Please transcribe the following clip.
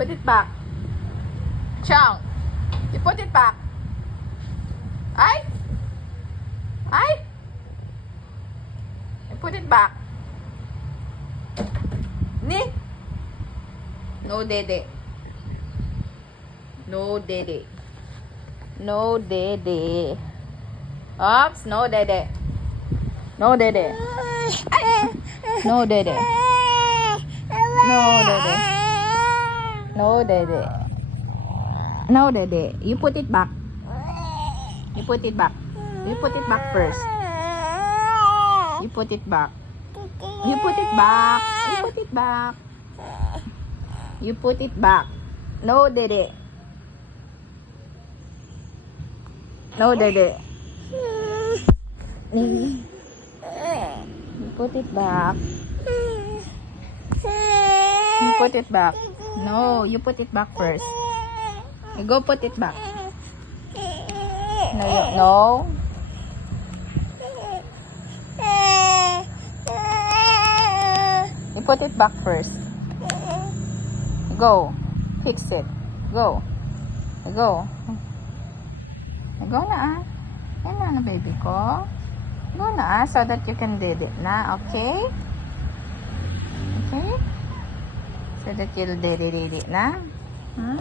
Put it back. Chong. You put it back. Ay? Ay? You put it back. Ni? No dede. No dede. No dede. Oops, no dede. No dede. Ay. No dede. No dede. No dede. No dede. You put it back. You put it back. You put it back first. You put it back. You put it back. You put it back. You put it back. No dede. No dede. You put it back. You put it back. No, you put it back first. You go put it back. No, no. You put it back first. Go. Fix it. Go. Go. Go na ah. Yan na baby ko. Go na ah, so that you can did it na. Okay? Okay? So that you'll did it na. Hmm?